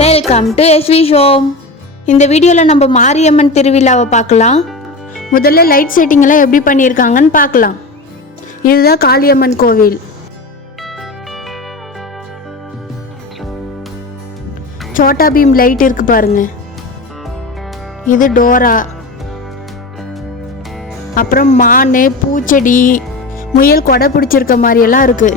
Welcome to SV show. இந்த வீடியோவில் நம்ம மாரியம்மன் திருவிழாவை பார்க்கலாம். முதல்ல லைட் செட்டிங் எல்லாம் எப்படி பண்ணியிருக்காங்கன்னு பார்க்கலாம். இதுதான் காளியம்மன் கோவில். சோட்டா பீம் லைட் இருக்கு பாருங்க. இது டோரா. அப்புறம் மானு, பூச்செடி, முயல் கொடை பிடிச்சிருக்க மாதிரி எல்லாம் இருக்கு.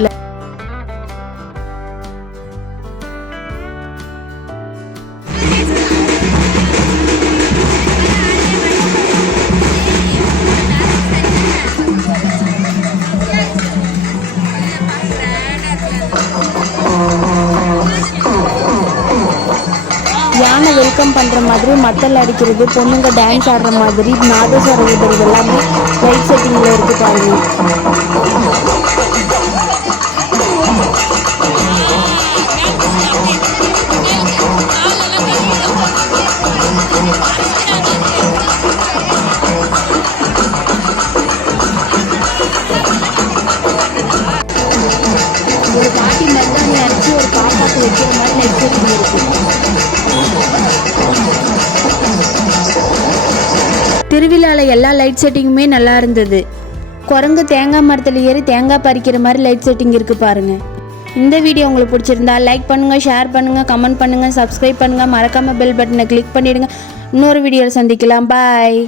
யானை வெல்கம் பண்ணுற மாதிரி மத்தல் அடிக்கிறது, பொண்ணுங்க டான்ஸ் ஆடுற மாதிரி நாதஸ்வரம் ஊதுறது எல்லாமே லைட் செட்டிங்கில் இருக்கு பாருங்க. ஒரு பாட்டி மருதாணி அரைச்சி ஒரு பாப்பாக்கு வைக்கிற மாதிரி லைட் செட்டிங் இருக்கு. திருவிழாவில் எல்லா லைட் செட்டிங்குமே நல்லா இருந்தது. குரங்கு தேங்காய் மரத்தில் ஏறி தேங்காய் பறிக்கிற மாதிரி லைட் செட்டிங் இருக்குது பாருங்கள். இந்த வீடியோ உங்களுக்கு பிடிச்சிருந்தா லைக் பண்ணுங்கள், ஷேர் பண்ணுங்கள், கமெண்ட் பண்ணுங்கள், சப்ஸ்கிரைப் பண்ணுங்கள், மறக்காமல் பெல் பட்டனை கிளிக் பண்ணிவிடுங்க. இன்னொரு வீடியோவில் சந்திக்கலாம். பாய்.